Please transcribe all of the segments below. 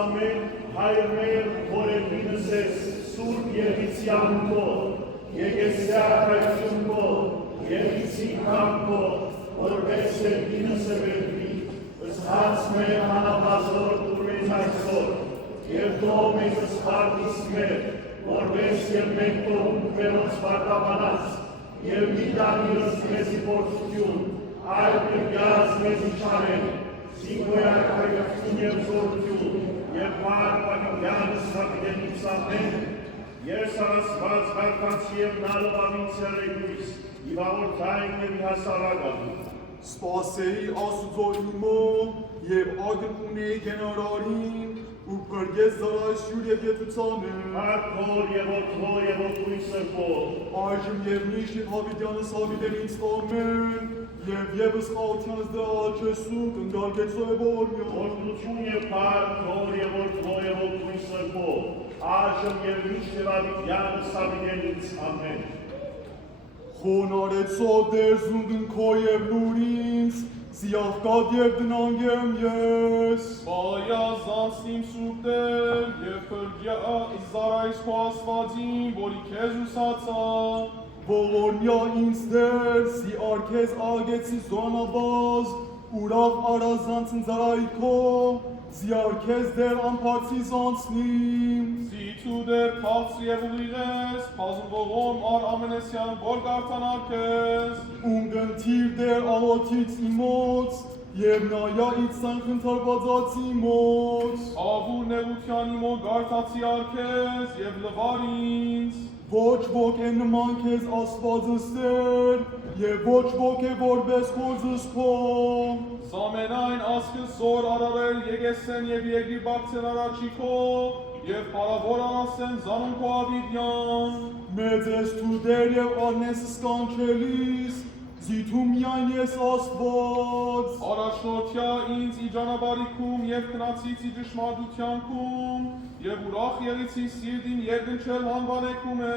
ամեն հայր մեր հորերինս ես սուրբ Եվիցյան քո, եկեսյակայություն քո, Եվիցի կամ քո, որպես երկինս է վերվի, ըսկաց մեր հանապազոր դուրմեզ այսօր, և դող մեզ ըսպարտիս մեր, որպես և մենք տողում կվերոց պարտաբանած, և մի դանիրս մեզի պորցություն, այլ կրգյաց մեզի չանեն, զինգոյակ հայկություն և զորություն, և պարպանիգյան սապիդենից ամեն, ես արասված հարկանցի և նալովավին ծերեգույս, իվավորթային և հասարագալու։ Սպասեի ասուձո իմո և ագնունեի գենարարին ու պրգես զարայշյուր և եթուցան է։ Արկոր և ոտվո և ոտվույն սրպով։ Այժմ և միշտ և հավիդյանս հավիդեն ինձ ամեն և եվս խաղությանս դրա աղջեսու կնդարգեցո է որմյո։ Որդություն և պարկոր և ոտվո և ոտվույն սրպով։ Այժմ և միշտ և հավիդյանս հավիդեն ինձ ամեն։ Խոնարեցո դերզունդն քո և լուրինց, զիաղկատ և դնանգեմ ես։ Բայազանցնիմ սուրպտել և պրգյա զարայս քո ասվածին, որի կեզ ուսացա։ Ողորմյա ինձ դեր, զի արկեզ ագեցի զորանաբազ, ուրաղ արազանցն զարայի քո, զի արկեզ դեր ամպարցի զանցնիմ։ Զի դեր թաղցրի և ուղիղես, պազում ողորմ ար ամենեսյան որ գարտան արկես։ Ունգընթիր դեր աղոթից իմոց, և նայա իծ սանքնթարվածած իմոց։ Ավուր նեղության իմո գարտացի արկես և լվար ինձ։ Ոչ ոք է նման քեզ ասվածս դեր, և ոչ ոք է որպես խոզս քո։ Զամենայն ասկս զոր արարել եգեսեն և եգի բակցեն արաչի քո, և պարավոր արասեն զանուն քո ավիդյան։ Մեծ ես թու դեր և արնես սկանչելիս, զիթու միայն ես աստված։ Առաջնորդյա ինձ իջանաբարիքում և կնացից իջշմարդությանքում, և ուրախ եղիցի սիրդին երգնչել հանվանեքում է։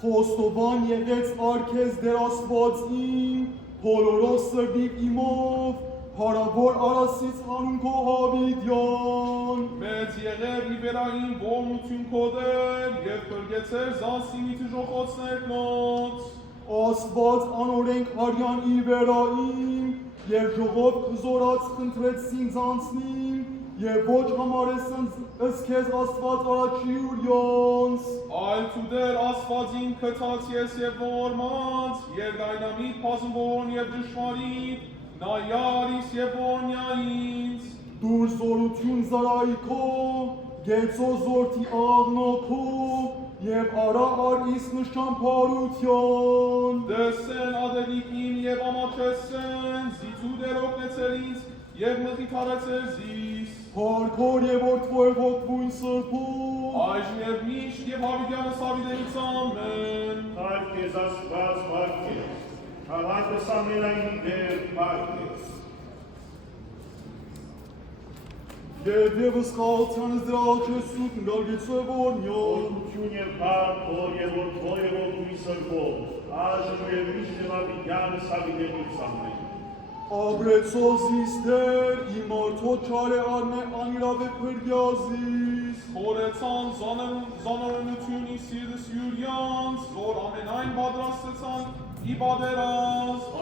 Խոստովան եղեց արկեզ դեր աստվածին, հորորոս սրդիվ իմով, հարավոր արասից հանուն քո հավիդյան։ Մեծ եղև իվերային ողնություն քո դեր, և պրգեցեր զանսինի թժոխոցներ նոց։ Աստված անորենք արյան իվերային, և ժողով կզորած խնդրեցին զանցնին, և ոչ համարեսն ըսքեզ աստված արաչի ուրյանց։ Այլ թու դեր աստվածին կթաց ես և ողորմած, և դայնամիտ պազմ ողորն և դժվարիտ, նայարիս և ողորմյա ինձ։ Դուր զորություն զարայի քո, գեցո զորթի աղնո քո, և արա ար իս նշամպարության։ Դեսեն ադելիկին և ամաչեսեն, զիթու դեր օգնեցեր ինձ և մխիթարեցեր զիս։ Հարկոր և որդվո և հոգվույն սրպով։ Այժմ և միշտ և հավիդյանս հավիդենից ամեն։ Հարկեզ աստված հարկեզ, հավատս ամենային դեր հարկեզ։ Եվ եվս խաղությանս դրա աղջեսու կնդարգեցո է որմյո։ Որդություն և պարկոր և որդվո և որդվույն սրպով, այժմ և միշտ և հավիդյանս հավիդենից ամեն։ Աբրեցո զիս դեր, իմարդո չար է արմե անիրավ է պրգյազիս։ Խորեցան զանորունությունի սիրդս յուրյանց, որ ամենայն բադրաստեցան ի բադերազ։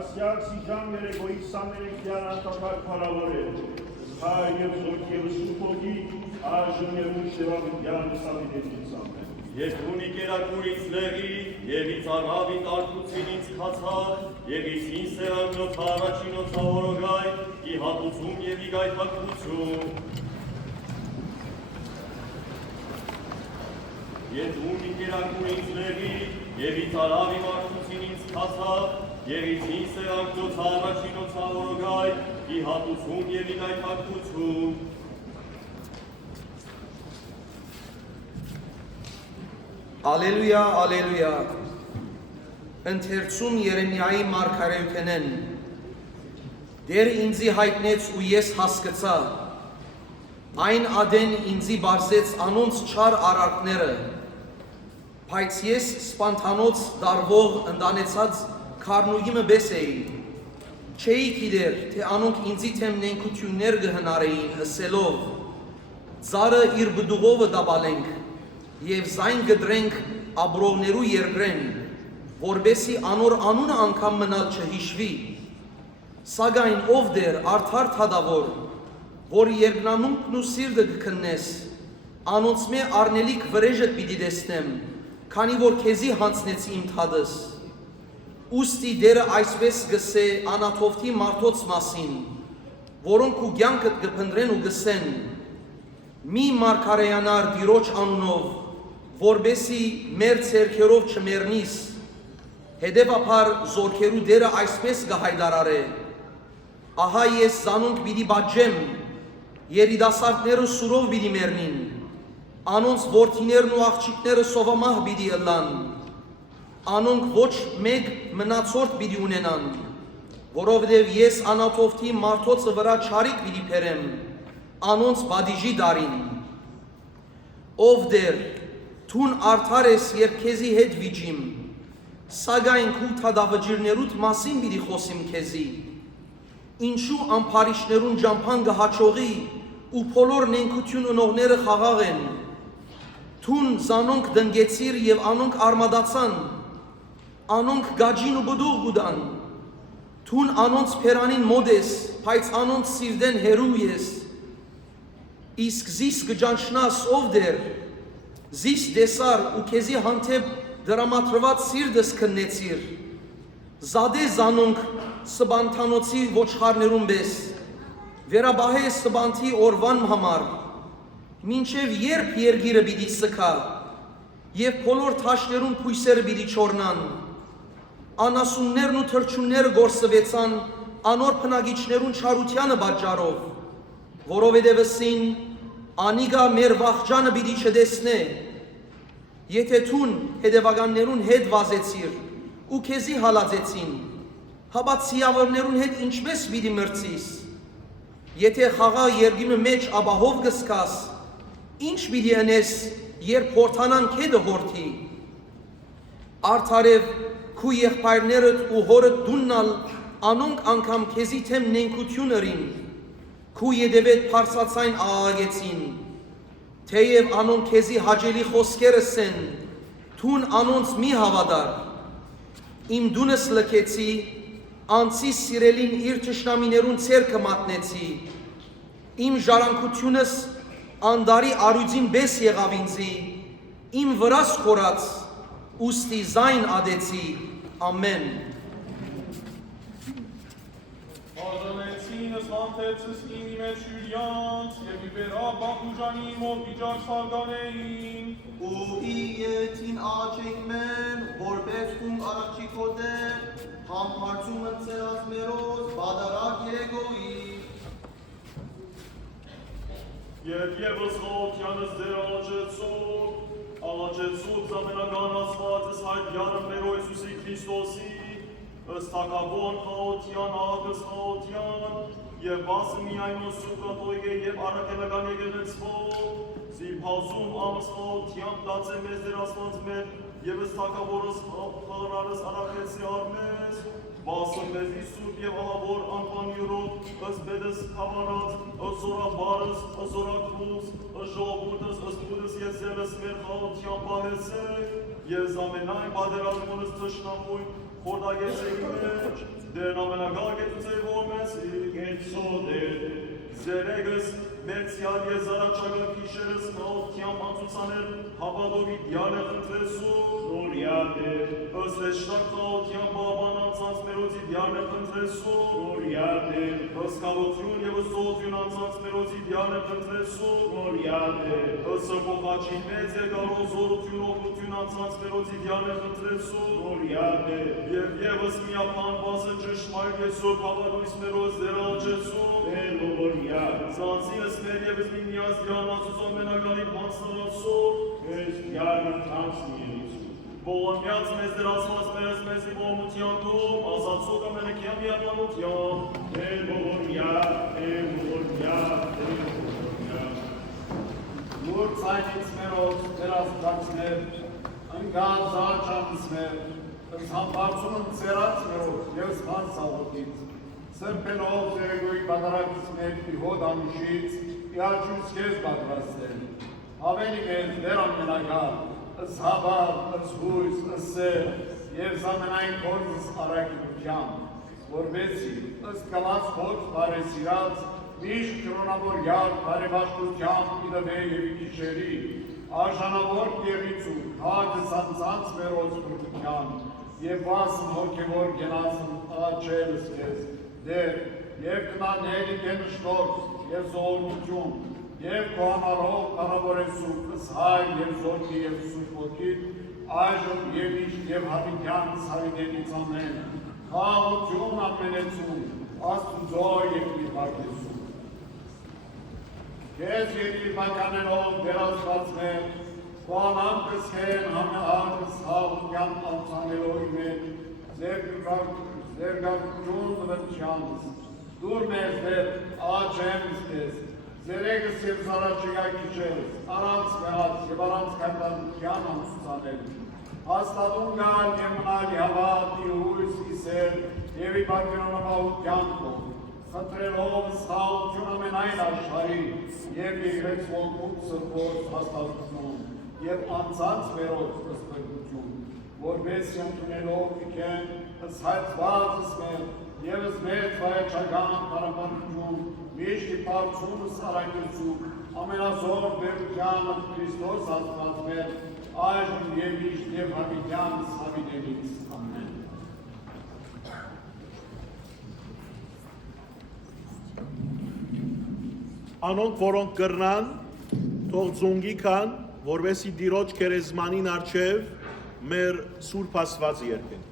Ասյալ սիժան երեգոյի 23-յան արտակար պարավոր է, Հայ և զորք և սուպոգի, այժմ և ուշտևավիդյան սավիդեցից ամեն։ Երկունի կերակուրից լեղի, և ից առավի տարկուցինից կացախ, և ից հին սեղանյոց առաջինոցավորոգայ, ի հատուցում և ի գայթակություն։ Երկունի կերակուրից լեղի, և ից առավի մարդուցինից կացախ, և ից հին սեղանյոց առաջինոցավորոգայ, ի հատուցում և ի գայթակություն։ Ալելույա, ալելույա, ընթերցում Երեմիայի մարգարեութենեն, դեր ինձի հայտնեց ու ես հասկացա, այն ադեն ինձի բարձեց անոնց չար արարքները, բայց ես սպանթանոց դարվող ընդանեցած քարնուգիմը բես էի, չէի գիտեր, թե անոնք ինձի թեմ նենքություններ գհնարեին, ըսելով, ծարը իր բդուղովը դաբալենք, և զայն գդրենք աբրողներու երգրեն, որբեսի անոր անունը անգամ մնալ չհիշվի, սագայն ով դեր արդար թադավոր, որ երգնանունքն ու սիրտը գքննես, անոնցմե արնելիք վրեժըտ պիտի դեսնեմ, քանի որ քեզի հանցնեցի իմ թադս, ուստի դերը այսպես գսե անաթովթի մարդոց մասին, որոնք ու գյանքըտ գպնդրեն ու գսեն, մի մարգարեյանար դիրոջ անունով, որբեսի մեր ցերքերով չմեռնիս, հետևաբար զորքերու դերը այսպես գահայդարարե, ահա ես զանոնք պիտի բաջեմ, երիտասարդները սուրով պիտի մեռնին, անոնց որդիներն ու աղջիկները սովամահ պիտի ըլլան, անոնք ոչ մեկ մնացորդ պիտի ունենան, որովհետև ես անաթովթի մարդոցը վրա չարիք պիտի բերեմ, անոնց բադիժի դարին, ով դեր, թուն արդար ես, երբ քեզի հետ վիճիմ, սագայն քու թադավջիրներուտ մասին պիտի խոսիմ քեզի, ինչու ամփարիշներուն ջամփան գհաչողի ու բոլոր նենքություն ունողները խաղաղ են, թուն զանոնք դնգեցիր և անոնք արմադացան, անոնք գաջին ու բդուղ գուդան, թուն անոնց փերանին մոդ ես, բայց անոնց սիրդեն հերու ես, իսկ զիս գջանշնաս ով դեր, զիս դեսար ու քեզի հանդեպ դրամատրված սիրտս քննեցիր, զադե զանոնք սբանթանոցի ոչխարներուն պես, վերաբահե սբանթի օրվան համար, մինչև երբ երգիրը պիտի սքա, և բոլոր թաշներուն փույսերը պիտի չորնան, անասուններն ու թրջունները գործվեցան անոր փնագիչներուն չարությանը պատճառով, որովհետև ըսին, անիգա մեր վախճանը պիտի չդեսնե, եթե թուն հետևականներուն հետ վազեցիր ու քեզի հալածեցին, հապա ցիավերներուն հետ ինչպես պիտի մրցիս, եթե խաղա երգիմը մեջ աբահով գսկաս, ինչ պիտի ընես, երբ հորթանան քեդը հորթի, արդարև քու եղբայրներդ ու հորդ դուննալ անոնք անգամ քեզի թեմ նենքություն ըրին, քու ետևետ փարսացայն աղաղեցին, թեև անոնք քեզի հաջելի խոսքերը սեն, թուն անոնց մի հավատար, իմ դունս լքեցի, անցի սիրելին իր թշնամիներուն ցերկը մատնեցի, իմ ժառանգությունս անդարի արույցին բես եղավ ինձի, իմ վրաս խորած, ուստի զայն ադեցի, ամեն։ Ադանեցինս հանդեցս ինի մեջ յուրյանց, և իբերա բախուջանի մով իջակ սարգանեին, ու իետին աճեքմեն, որպես կում արաչի կոդեր, համարցում ընցերած մերոց, բադարակ երեգոյի, Եվ ևս խաղոթյանս դեր աղաչեցուկ զամենական ասվածս հայտյանը մերո Իսուսի Քրիստոսի, ըստ թագավորն խաղոթյան, աղակս խաղոթյան, և բասը միայն սուկատոյգ է և առակելական եկեղեցվող, զիպհազում ամս խաղոթյան տաց է մեզ դեր ասված մեր, և ըստ թագավորս խաղրարս առակեցի արմես, բասը մեզ Իսուր և ահավոր անպանյուրով, ըստ բեդս կավարած, ըստ զորաբարս, ըստ զորակրուս, ըստ ժողովուրդս, ըստ մուդս և զելս մեր խաղոթյան պահեցեք, և զամենայն բադերազմոնս թշնամույն, խորդագեցեք մեջ, դերն ամենագար գետուց է որ մեզ Գեցոդեր, Ձերեգս մերցյալ եզարաչագա կիշերս կաղորդյան անցուցաներ հավադովի դյանը խնդրեսու Gloriate, ըստ էշտակ կաղորդյան բաբան անցանց մերոզի դյանը խնդրեսու gloriate, ըսկավություն և ըսողություն անցանց մերոզի դյանը խնդրեսու gloriate, ըսը բողաչի մեծ երկարով զորություն օգնություն անցանց մերոզի դյանը խնդրեսու gloriate, և ևս միապան վասը ճշմայր եսով հավալույս մերոզ դեր ալջեսու gloriate, Զանցինս մեր ևս միմիած դյան ասուս ամենագալին հանցնարասու Χριστιανά Tanznierizu. Բոլորմյաց մեզ դրացված մերս մեզի ողմության դում, ազացուկ ամենքյան միապանության, Nur Zeitens meros, deras Platzmer, Angal Zachansmer, das Hambarzum und Zerat meros, Jevs Hansalokit, Serpenov, Zergui Badaraksmer, Bihodan Shitz, Yachus Yes Badrasten, Haveni Mel, Deram Menagal, as Habar, as Huis, as Ser, Jevs Amenain Kortes Arakutjam, Vorvetsi, as Kalas Kot, Paresirat, Միշտ կրոնավոր բարեբաշխությամբ իդվե և իքիշերի, աշանավոր կեղիցու, հագս անցանց մերոզ կրկության, և վասն հոգևոր գենասն աղաչելս կեզ, դեր, և կնանելի կենշտորս, և զողորմություն, և կոհանարով կարավորեսու, կսհայ և զորքի և սուպոտիտ, այժմ և իշտ և հավիտյան սավիտենից ամեն, խաղություն ամենեցում, աստուծո և իպարկեսում։ Քեզ երկիր բականերով դերասվածներ, կողանամ կսկեն համեղակս հաղության անցանելով մեջ, զերգարկություն վրճյանս, դուր մեզ դեր աղաչեմս կեզ, զերեգս և զարաչիգա կիչերս, առանց մեղած և առանց կարտանության անցուցանել, հաստատուն գալ և մնալ հավատ իհույս իսեր և իպարկերոնավահության կող, խնդրելով սխալություն ամենայն աշխարհի և եկրեցվող սրբոց հաստատություն և անցանց մերոց ըսպերգություն, որպես ընդունելով իքեն ըսհայծվածս մեր և ըսմեծ վայաչական պարապանություն, միշտ իպարցումս արակեցու, ամենազոր բերությանը Քրիստոս աստված մեր, այժմ և միշտ և հավիտյանս հավիտենից, ամեն։ Անոնք, որոնք կրնան, թող ձունգի կան, որվեսի դիրոջ կերեզմանին արջև մեր սուրբ ասված երկեն։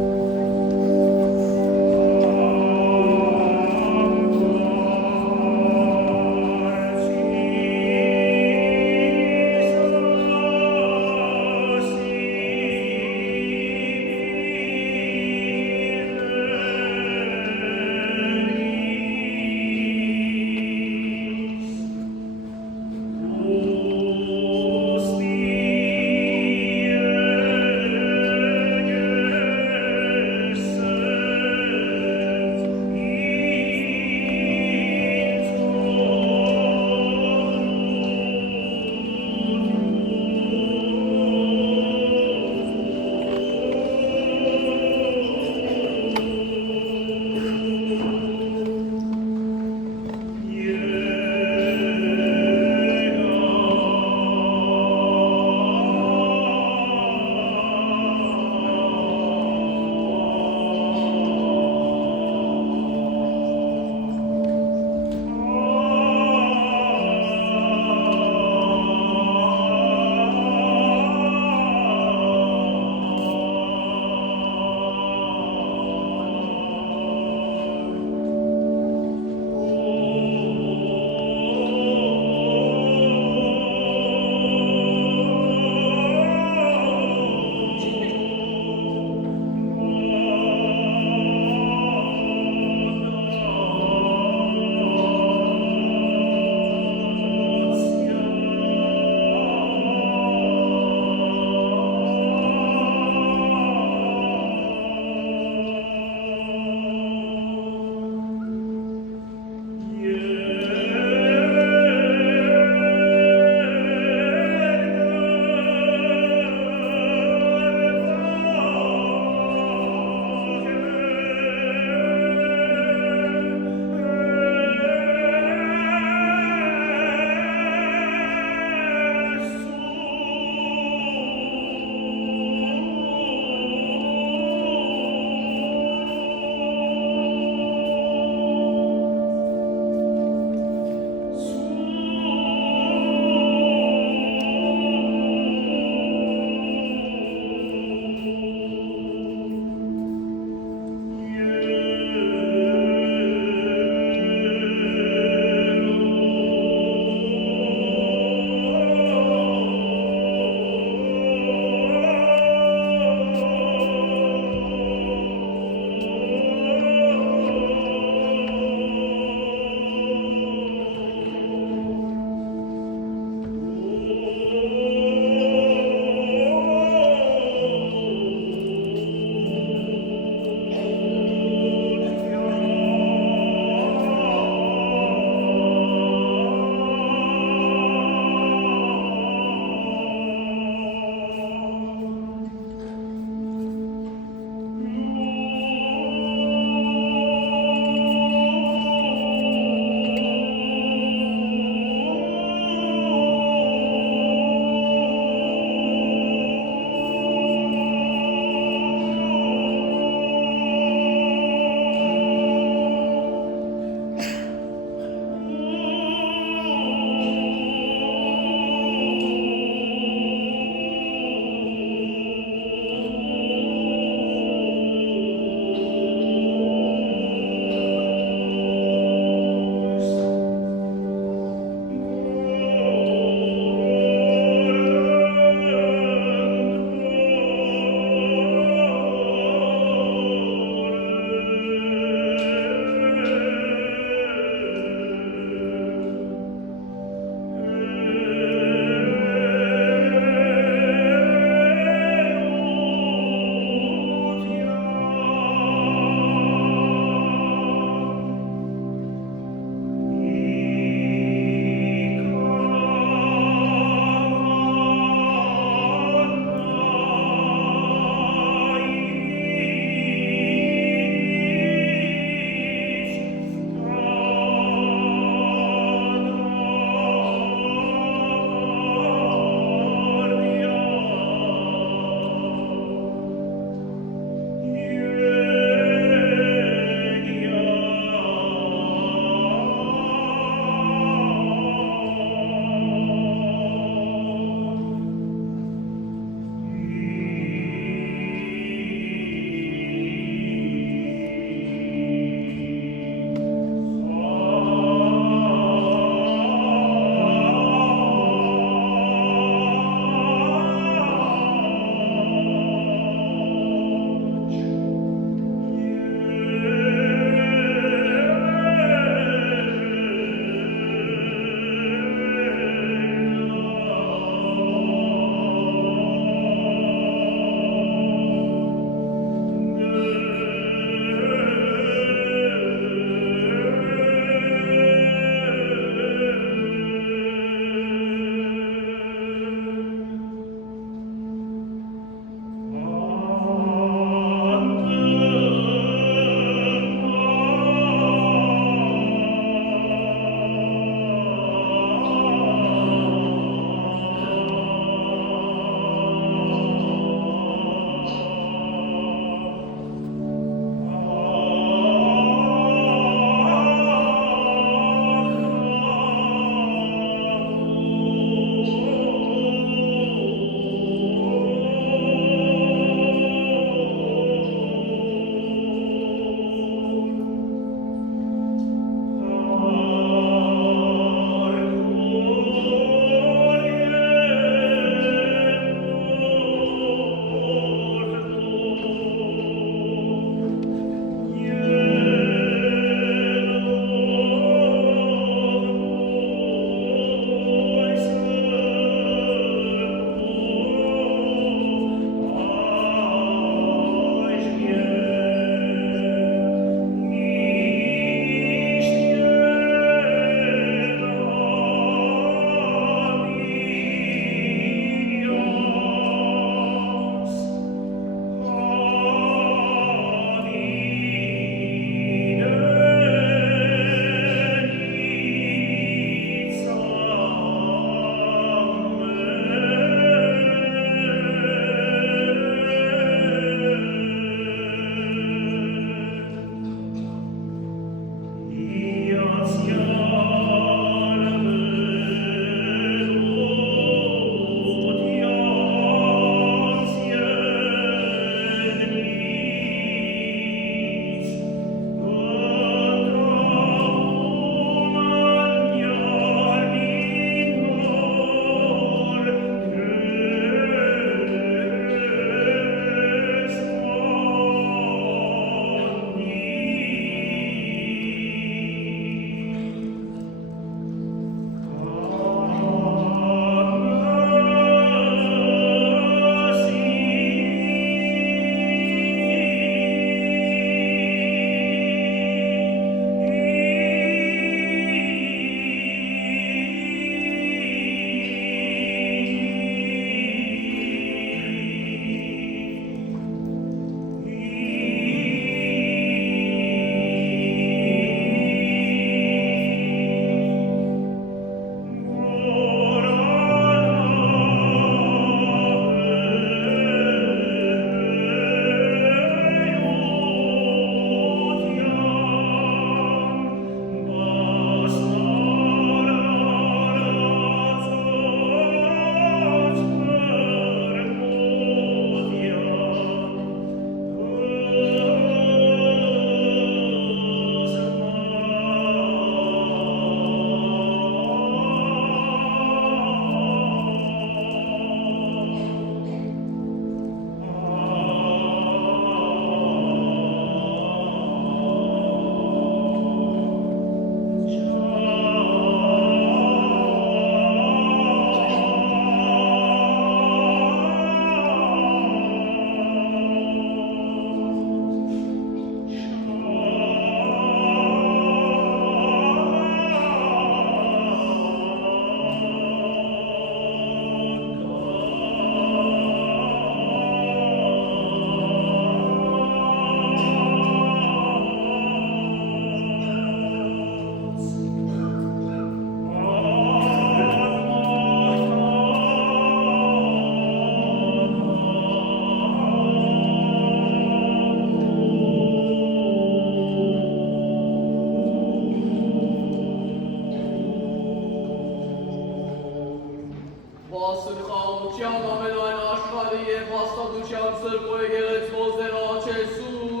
Սրխաղության ամենայն աշխարհի և հաստատության սրբո եկեղեցվոս դեր աչեսու,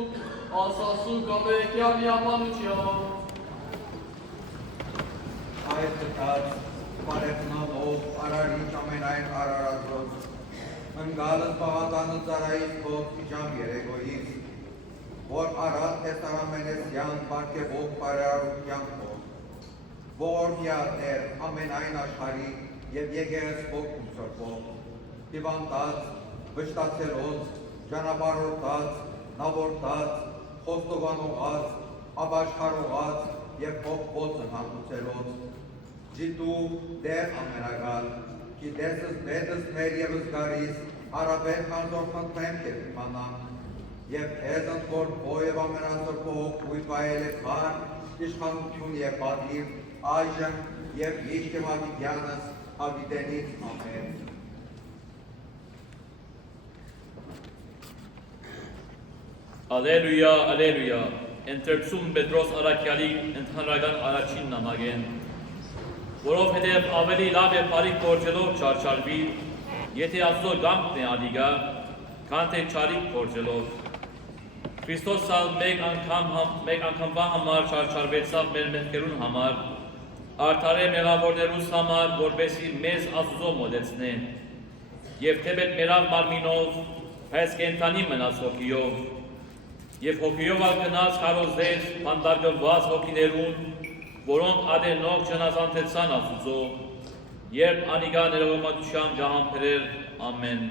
ասասու կամերեկյան իամանության։ Այդ տած բարետնալով արարիչ ամենայն արարածոց, ընգալս բաղատանը ծարայից կոտ իջամ երեգոյից, որ արատ տեսարամենեսյան պարկևող բարարարության կոտ, որ միատներ ամենայն աշխարի և եկեղեցվող ուսրպող, հիվանդած, վշտացելոց, ճանապարհորդած, նավորտած, խոստովանողած, ապաշխարողած և փոխված հանդուցելոց, ջիտու դեր ամենագալ, գիտեսս պետս մեր և զգարիս, արաբեր խանձոր խնդրեմ և իմանամ, և էզնդ որ բոյև ամենասրբող ույտ վայել է բար, իշխանություն և պատիվ, այժմ և իշտ և ավիդյանս ավիդենից ամեն։ Ալելույա, ալելույա, ընտրեցում Պետրոս Արաքյալի ընդհանրական առաջին նամակեն, որովհետև ավելի լավ է բարիք գործելով չարչարվի, եթե Աստծո գամքն է ալիգա, քան թե չարիք գործելով։ Քրիստոսը մեկ անգամվա համար չարչարվեցավ մեր մեղքերուն համար, արդարե մեղավորներուս համար, որպեսզի մեզ Աստծո մոտեցնե, և թեպետ մերավ մարմինով, բայց կենդանի մնաց հոգիով, և հոգիով ալ գնաց քարոզեց բանդարգված հոգիներուն, որոնք ադենոք չնազանթեցան Աստուծո, երբ անիգա ներողամատության գահամբերեր, ամեն։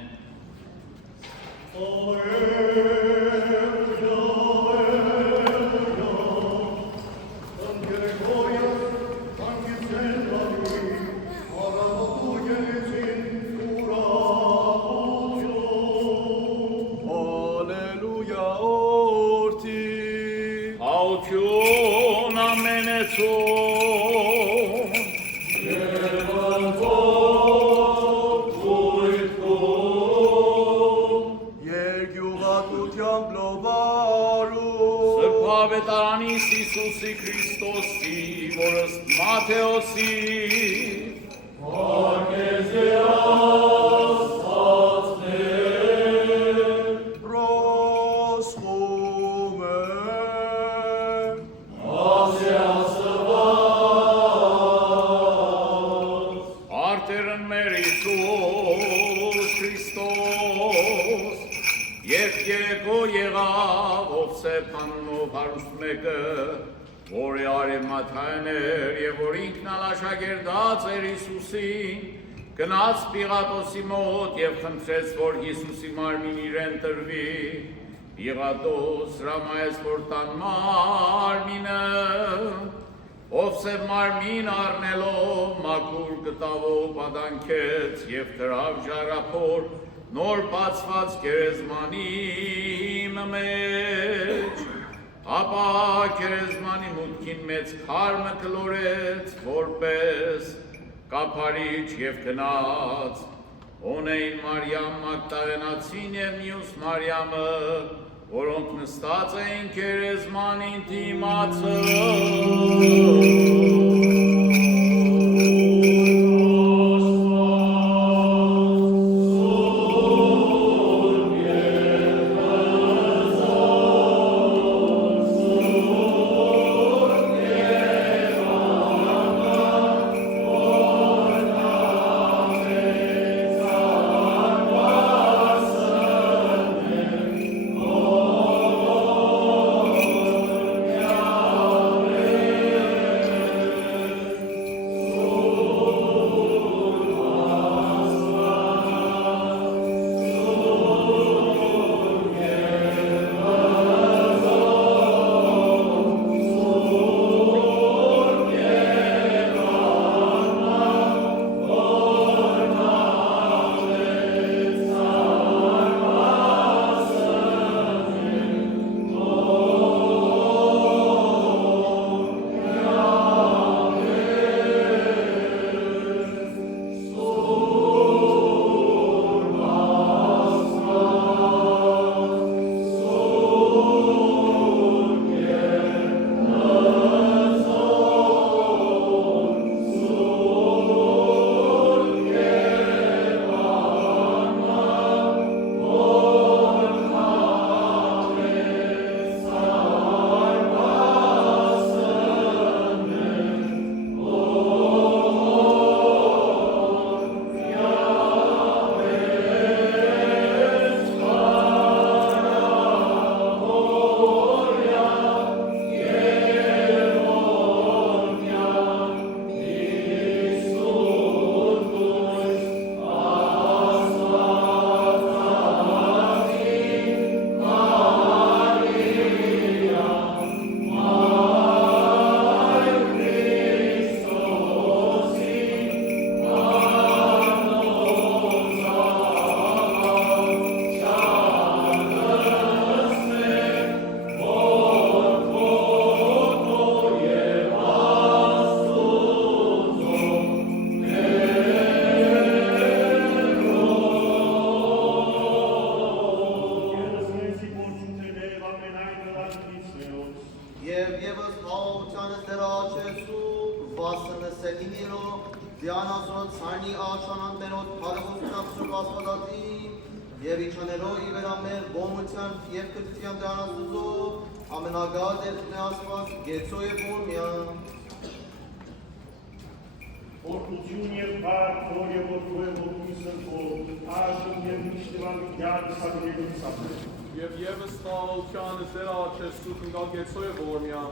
Աություն ամենեցում, Երգյուղատությամբ լովարում Սրբավետարանիս Իսուսի Քրիստոսի, որ ըստ Մատթեոսի, Արտերն մեր Իսուս Քրիստոս, և երեկո եղավ ովսեփ անունով հարուստ մեկը, որը արևմատյան էր և որ ինքն աշակերտած էր Իսուսին, գնաց Պիղատոսի մոտ և խնդրեց, որ Հիսուսի մարմին իրեն տրվի, Պիղատոս հրամայեց, որ տան մարմինը, ովսեփ մարմին առնելով մաքուր գտավով պատանքեց և դրավ ժառափոր նոր բացված գերեզմանի մեջ, ապա գերեզմանի մուտքին մեծ քարմը կլորեց, որպես կափարիչ և գնաց, ունեին Մարիամ Մագդալենացին և մյուս Մարիամը, որոնք նստած էին գերեզմանին դիմացը։ Եվ իջանելով իվերամներ ողմության և կրթության դրանասուզո, ամենագահ դեպքն է ասված գեցո և ողմյա։ Որդություն և պար, որ և որդու և որդու սրկով, աշում և միշտվան յար սագրելու սապր։ Եվ եվս տաղալության զեր աչեստուք ընկալ գեցո և ողմյա։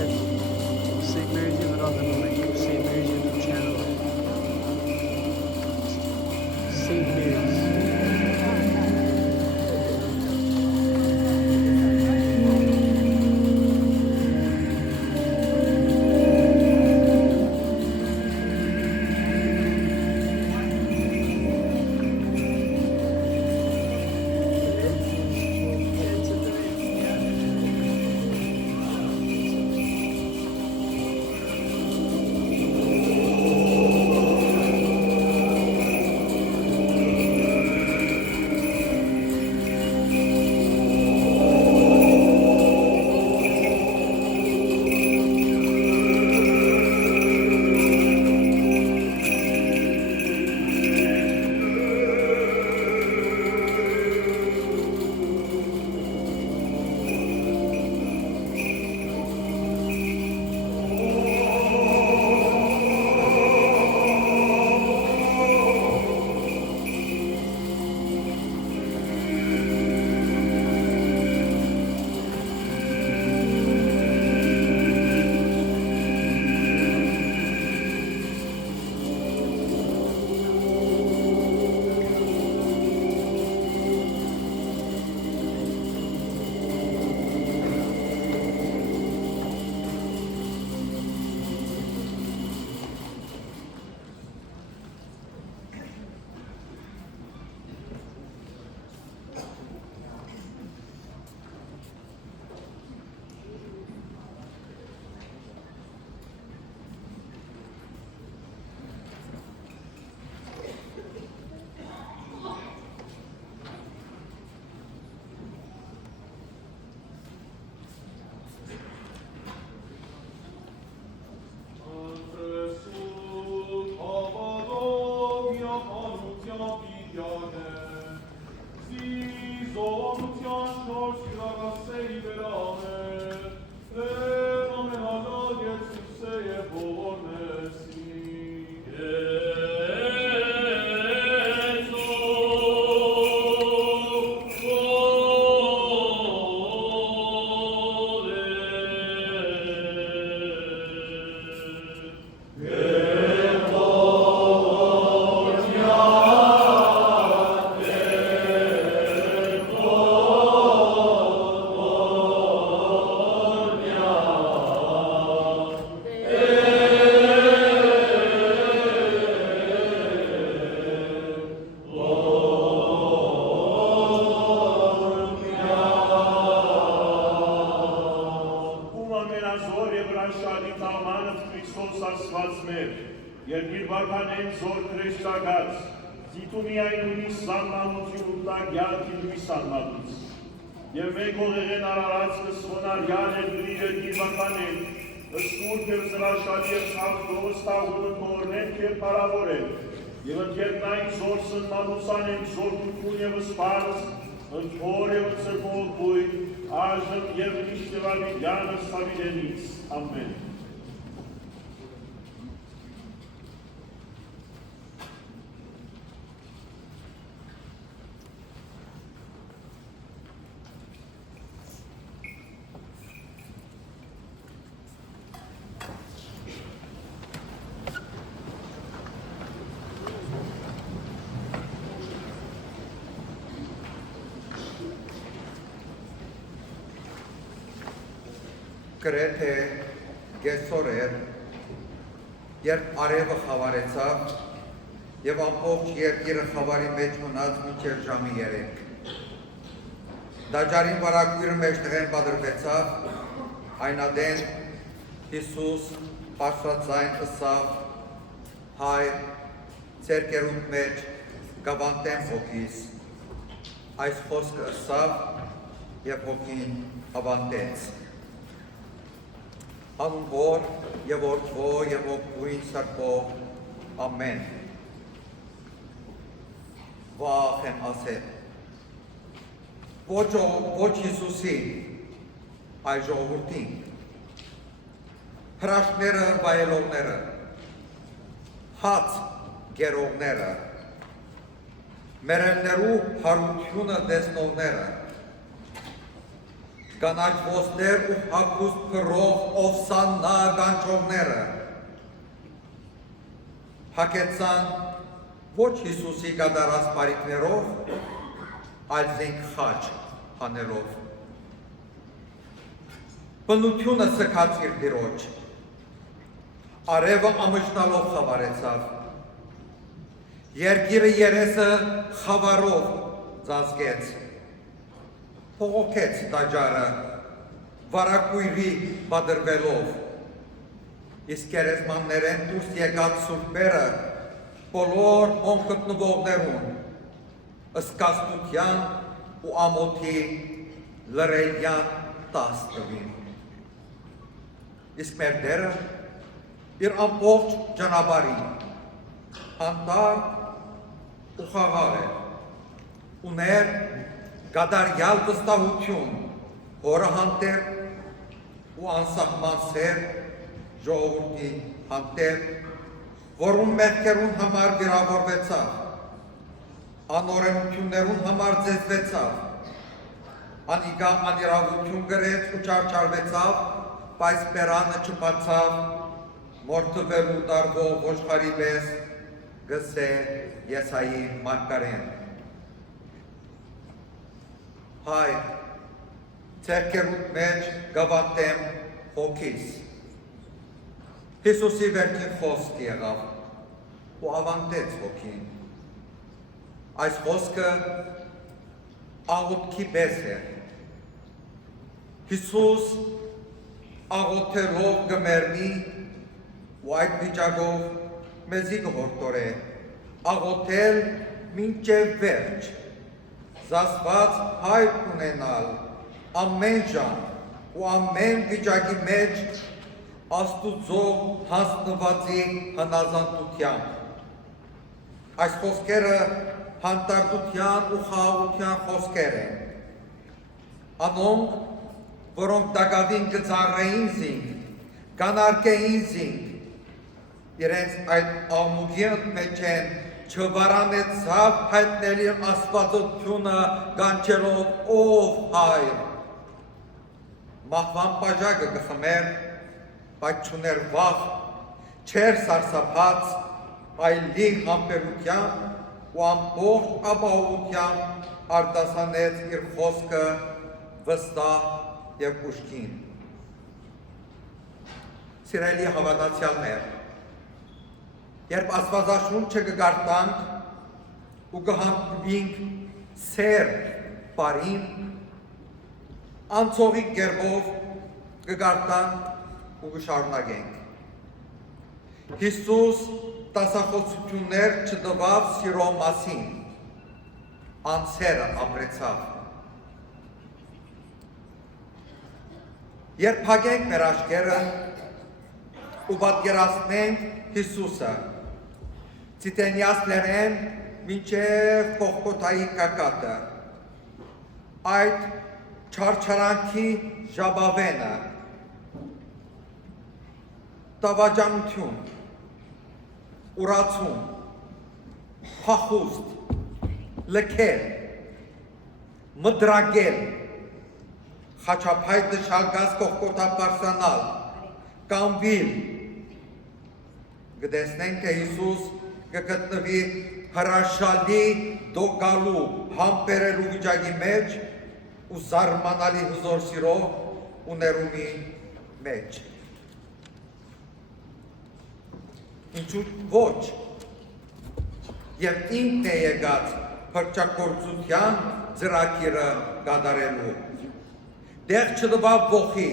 St. Mary's YouTube on my St. Mary's YouTube channel. St. Mary's. Եվ մեկ ողեղեն արարած կսվոնարյան է դրիրը դիրվականեն, ըստուր և զրաշատ և խաղդոս տաղունը կորնեն և պարավորեն, և ընկերնային զոր սնմանուսան են զորդություն և սպարս, ընթոր և ընցրմող բույն, այժմ և միշտ և ալիդյանը սավիդենից, ամեն։ Գրեթե կեսօր էր, երբ արևը խավարեցավ և ամբողջ երկիրը խավարի մեջ մնաց մինչև ժամի 3։ Դաջարին վարակույրը մեջտեղեն բադրվեցավ, այնադեն Հիսուս բարձրաձայն ըսավ, հայր, ձեր կերունդ մեջ գավանտեմ հոգիս, այս խոսքը ըսավ և հոգին ավանդեց։ Անունվոր և որդվո և ոգույն սրբով, ամեն։ Վախ եմ ասել, ոչ Հիսուսին, այլ ժողովրդին, հրաշքները վայելողները, հաց գերողները, մերելներու հարությունը տեսնողները, կանաչ ոսներ ու հագուստ փռող ովսաննա գանչողները հագեցան ոչ Հիսուսի կատարած բարիքներով, այլ զենք խաչ հանելով։ Բնությունը սքաց իր դիրոջ, արևը ամշնալով խավարեցավ, երկիրը երեսը խավարով ծածկեց, փողոքեց տաճարը վարակույրի բادرվելով, իսկ գերեզմաններեն դուրս եկած սուրբերը բոլոր հոն գտնվողներուն ըսկաստության ու ամոթի լրելյան տաս տվին։ Իսկ մեր դերը իր ամբողջ ճանապարհին անտար ու խաղաղ էր, ուներ գադարյալ վստահություն հորը հանդեպ ու անսահման սեր ժողովրդի հանդեպ, որում մեղքերուն համար վիրավորվեցավ, անօրենություններուն համար ձեզվեցավ, անիկա անիրավություն գրեց ու չարչարվեցավ, բայց բերանը չբացավ, մորթվելու դարվող ոչխարի պես գսե Եսայի մարգարեն։ Հայ, ձեռքերուդ մեջ գավատեմ հոգիս։ Հիսուսի վերջին խոսք եղավ ու ավանդեց հոգին։ Այս խոսքը աղոթքի պես էր։ Հիսուս աղոթելով գմերնի ու այդ վիճակով մեզի կհորդորե աղոթել մինչև վերջ, զասված հայր ունենալ ամեն ժամ ու ամեն վիճակի մեջ Աստուծո հասնվածի հնազանդությամբ։ Այս խոսքերը հանդարտության ու խաղաղության խոսքեր են։ Անոնք, որոնք դակավին կծաղրեին զինք, կանարկեին զինք, իրենց այդ աղմուգին մեջ են չվարանեցավ հայտնել իր աստվածությունը կանչելով ով հայր։ Մահվան պաժակը կխմեր, բայց չուներ վախ, չեր սարսափած, այլ լի համբերությամբ ու ամբողջ ապահովությամբ արտասանեց իր խոսքը վստահ և ուշքին։ Սիրելի հավատացյալներ, երբ Աստվածաշունչը կգարտանք ու կհանդիպինք սեր բարին, անցողիկ գերբով կգարտանք ու կշարունակենք։ Հիսուս տասախոսություններ չտվավ սիրո մասին, անցերը ապրեցավ։ Երբ հագենք մեր աչքերը ու պատկերացնենք Հիսուսը, Ցիտենյասներեն մինչև Կողկոթայի կակատը, այդ չարչարանքի ժաբավենը, տավաջանություն, ուրացում, փախուստ, լքել, մդրագել, խաչափայտը շալգած կողկոթապարսանալ, կամվիլ, գտեսնենք, թե Հիսուս կգտնվի հրաշալի դոկալու համբերելու վիճակի մեջ ու զարմանալի հզոր սիրով ու ներումի մեջ։ Ինչու ոչ, և ինքն է եկած փրկչագործության ծրագիրը կատարելու։ Տեղ չտվավ ոխի,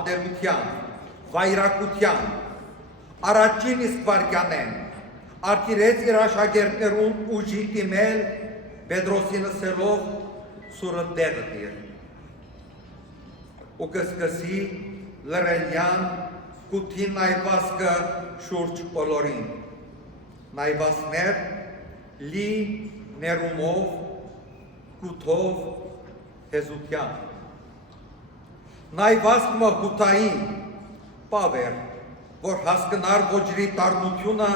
ատելության, վայրակության, առաջին իսկ վայրկյանեն արտիրեց իր աշակերտներուն ուժի դիմել Պետրոսին ասելով սուրը տեղը դիր։ Ու կսկսի լրելյան կութի նայվածքը շուրջ բոլորին։ Նայվածներ լի ներումով, կութով, հեզության։ Նայվածքը կութային պավեր, որ հասկնար ոջրի տարնությունը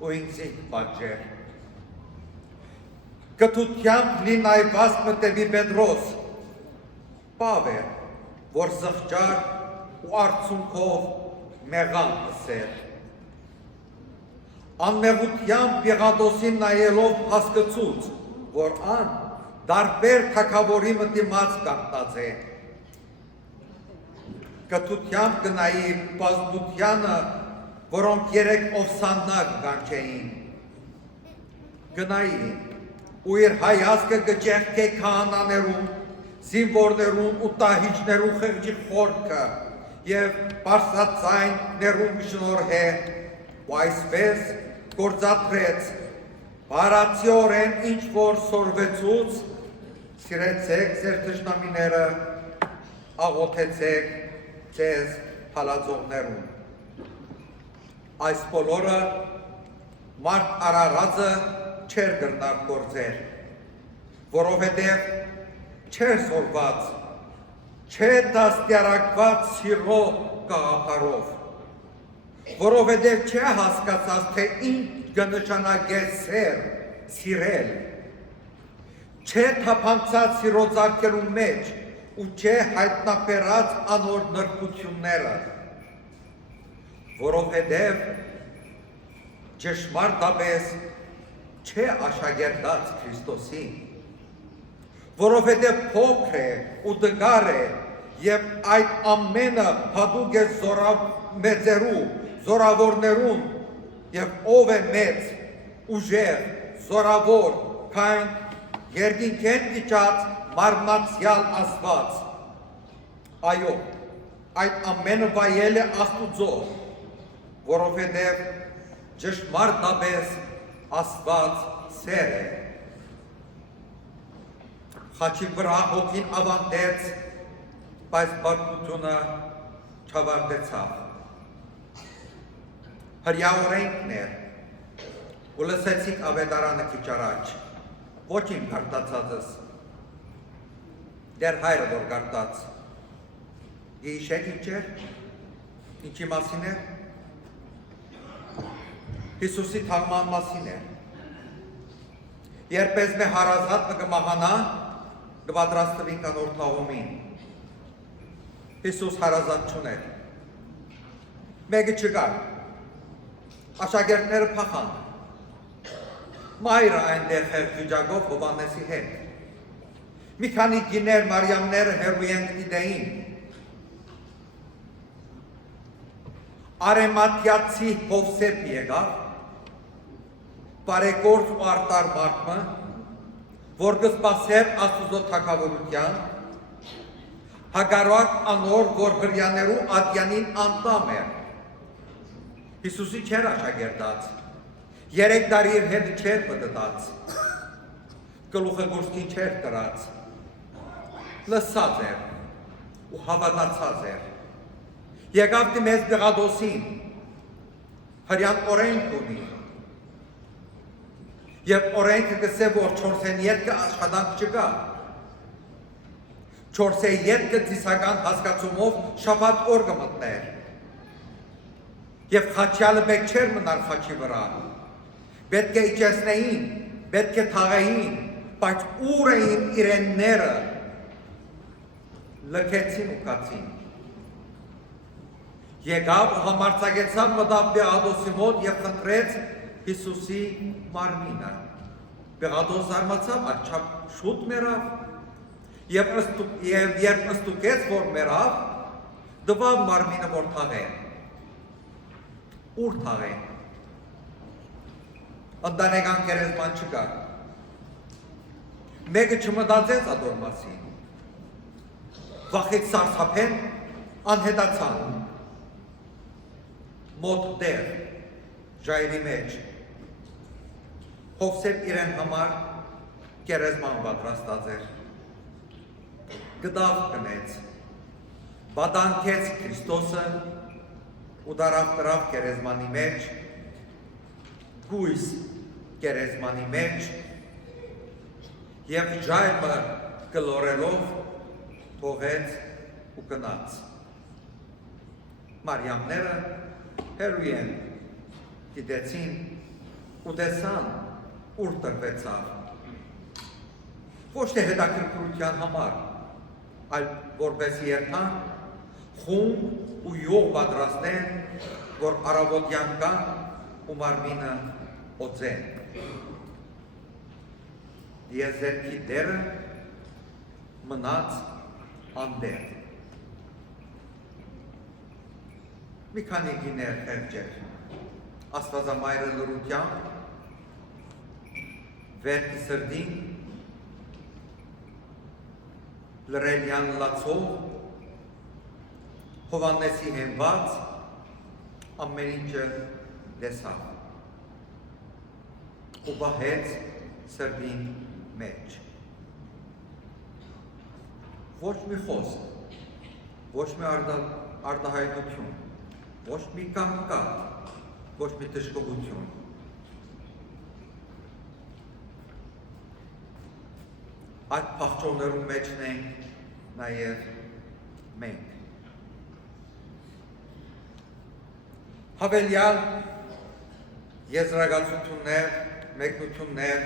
ու ինձի պատժեր։ Կթությամբ լի նայվածքը տևի Պետրոս, պավ էր, որ զղջար ու արդյունքով մեղան ասեր։ Անմեղությամբ Պիղատոսին նայելով հասկացուց, որ ան դարբեր թագավորի մտիմաց կանգնած է։ Կթությամբ գնայի բազմությանը, որոնք երեք ովսաննակ կանչեին։ Գնայի ու իր հայացքը կճեղքե քահանաներուն, զինվորներուն ու տահիճներուն խղճի խորքը և բարձրաձայններուն շնորհե ու այսպես գործադրեց բարացիորեն ինչ որ սորվեցուց, սիրեցեք ձեր թշնամիները, աղոթեցեք ձեզ հալածողներուն։ Այս բոլորը մարդ արարածը չեր գրնար գործեր, որովհետև չեր սորված, չէ դաստիարակված սիրո գաղափարով, որովհետև չէ հասկացած, թե ինչ կնշանակե սիրել, չէ թափանցած սիրո ձեռքերու մեջ ու չէ հայտնաբերած անոր նրբությունները, որովհետև ճշմարտապես չէ աշակերտած Քրիստոսի, որովհետև փոքր է ու դգար է և այդ ամենը հատուկ է մեծերու, զորավորներուն և ով է մեծ, ուժեղ, զորավոր, քան երկինքեն իջած մարմնացյալ Աստված։ Այո, այդ ամենը վայել է Աստուծո, որովհետև ճշմարտապես Աստված սեր է։ Խաչի վրա հոգին ավանդեց, բայց բարկությունը չավարտեցավ։ Հրյա օրենքն էր, ու լսեցիք ավետարանը քիչ առաջ, ոչ իմ կարդացածս, դեր հայրը որ կարդաց, գիշեք ինչ էր, ինչի մասին էր, Հիսուսի թաղման մասին էր, երբ ես մե հարազատ մը կմահանա, կպատրաստվին կանոր թաղումին, Հիսուս հարազատ չուներ, մեկը չկար, աշակերտները փախան, մայրը այնտեղ խեղճուճակով Հովհաննեսի հետ, մի քանի գիներ Մարիամները հերույեն գիտեին, Արեմաթյացի Հովսեփ եկավ, բարեգործ ու արտար մարդը, որ կսպասեր Աստուծո թագավորության, հագարակ անոր, որ հրյաներու ատյանին անդամ էր, Հիսուսի չեր աշակերտած, 3 տարի իր հետ չեր պտտած, գլուխը գործքին չեր կրած, լսած էր ու հավատացած էր, եկավ դիմեց Պիղատոսին, հրյան օրենք ունի, և օրենքը կսե, որ 4 ետքը աշխատանք չկա, 4 ետքը ծիսական հասկացումով շաբաթ օր կմտներ, և խաչյալը պետք չեր մնար խաչի վրա, պետք է իջեցնեին, պետք է թաղեին, բայց ուր էին իրենները, լքեցին ու կացին։ Եկավ ու համարձակեցավ մտավ Պիղատոսի մոտ և խնդրեց Հիսուսի մարմինը։ Պիղատոս զարմացավ, աչափ շուտ մեռավ, և երբ ըստուկեց, որ մեռավ, դվավ մարմինը, որ թաղեն։ Ուր թաղեն։ Ընտանեկան գերեզման չկար։ Մեկը չմտածեց ադոր մասին։ Վախից սարսափեն, անհետացան։ Մոտ դեր, ժայռի մեջ, Հովսեփ իրեն համար գերեզման պատրաստած էր, գդավ կնեց, բադանքեց Քրիստոսը ու դարավ գերեզմանի մեջ, գույս գերեզմանի մեջ և ժայռը գլորելով թողեց ու կնաց։ Մարիամները հերույեն գիտեցին ու տեսան ուր տրվեցավ։ Ոչ թե հետաքրքրության համար, այլ որպես երթան խումբ ու յուղ պատրաստեն, որ առավոտյան կան ու մարմինը օծեն։ Եզերքի դերը մնաց անդեր։ Մի քանի գիներ խեղճեր, Աստվածամայրը լրությամբ վերքի սրդին լրելյան լացով Հովաննեսի հենված ամեն ինչը լեսավ ու բահեց սրդին մեջ։ Ոչ մի խոսք, ոչ մի արտահայտություն, ոչ մի կանգ, ոչ մի դժգոհություն։ Այդ փախչողներու մեջն ենք նաև մենք։ Հավելյալ եզրակացություններ, մեկնություններ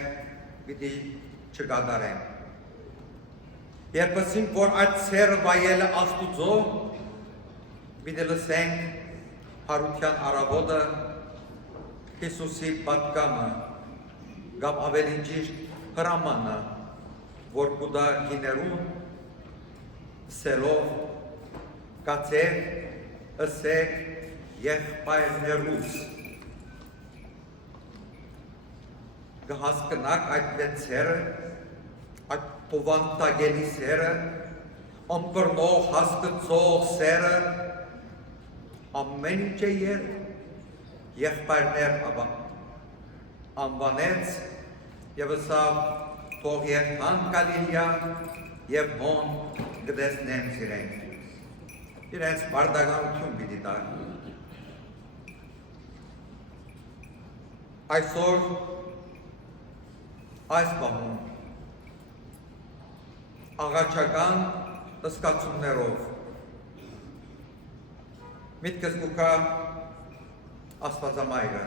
պիտի չկատարենք։ Երբեսին, որ այդ սերը վայելը Աստուծո, պիտի լսենք հարության առավոտը Հիսուսի պատկամը, կամ ավելի ճիշտ հրամանը, որ կուտա գիներուն, սելով, կացեք, ըսեք եղբայրներուս։ Կհասկնակ այդ լեցերը, այդ պովանտագելի սերը, ամբրնող հասկծող սերը, ամեն ինչ է եղբայրներ անվանեց և ըսավ թող երթան կալիլյա և մոն գտեսնեն սիրենք։ Իրենց բարդականություն պիտի տակ։ Այսօր այս բահում աղաչական ըսկացումներով միտքս կուկա Աստվածամայրը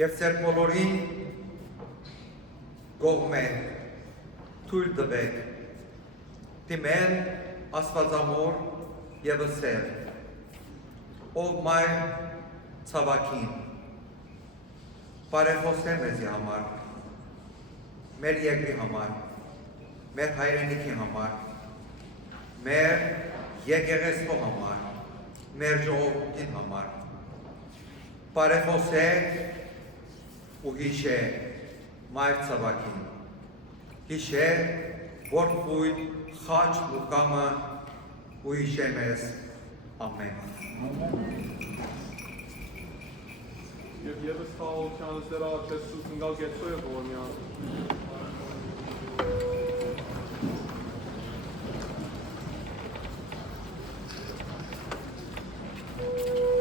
և ծեր բոլորին կողմե թույլ տվեք դիմել Աստվածամոր և ըսել ով մայր ցավակին բարեխոսե մեզի համար մեր երկրի համար մեր հայրենիքի համար մեր եկեղեցու համար մեր ժողովրդի համար բարեխոսեք ու հիշեք մայր ցավակին հիշեք որդուդ խաչ լուկամը ու հիշե մեզ ամեն Եվ ևս խաղաղությանս դրա աչեսուս ընգալ գեցո է որմյան Amen.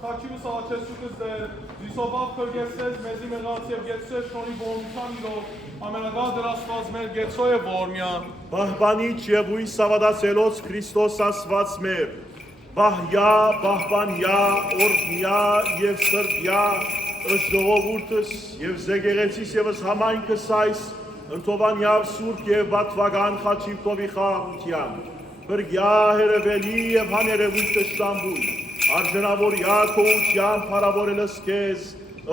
Քաչիրուս աչեսուկս դեր, զիսովավ կրգեսես, մեզի մեղաց և գեցես շոնի որմության իրով, ամենագալ դրասված մեր գեցո է որմյա։ Բահբանիչ և ույս սավադացելոց Քրիստոս ասված մեր, բահյա, բահբանյա, օրդյա և սրդյա, ըս ժողովուրդս և զեգեղեցիս եվս համայնքս այս, ընթովանյավ սուրկ և բատվագան խաչիվտովի խաղաղության, բրգյա հերևելի և հաներևույթը շտամբույ, արժենավոր յակողության պարավորելս կեզ,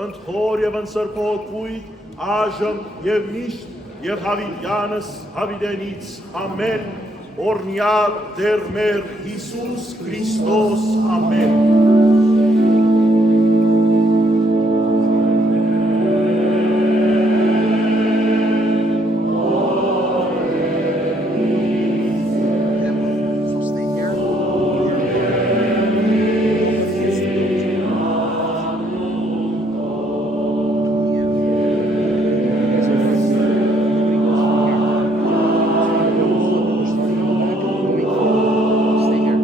ընթոր և ընսրպողքույթ, աժմ և միշտ և հավիտյանս հավիտենից, ամեն, օրնյա դեր մեր Հիսուս Քրիստոս, ամեն։ So stay here. Stay here.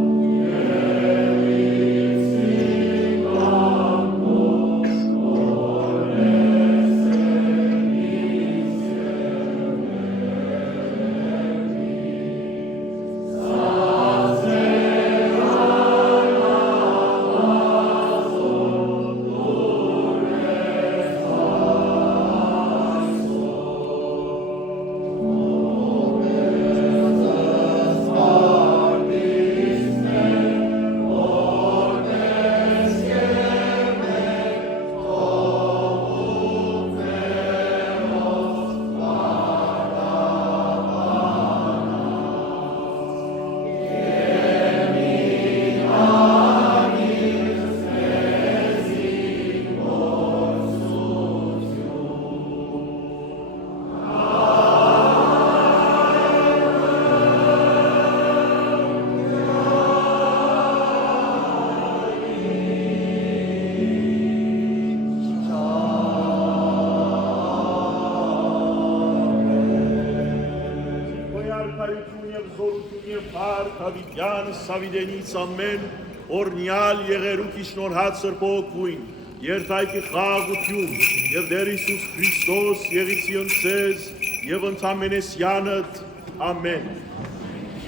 Հավիտյանս հավիտենից ամեն, օրնյալ եղերուքի շնորհած սրբոքույն, երթայքի խաղաղություն և դեր Հիսուս Քրիստոս եղիցի ընցեզ և ընդամենես յանըտ, ամեն։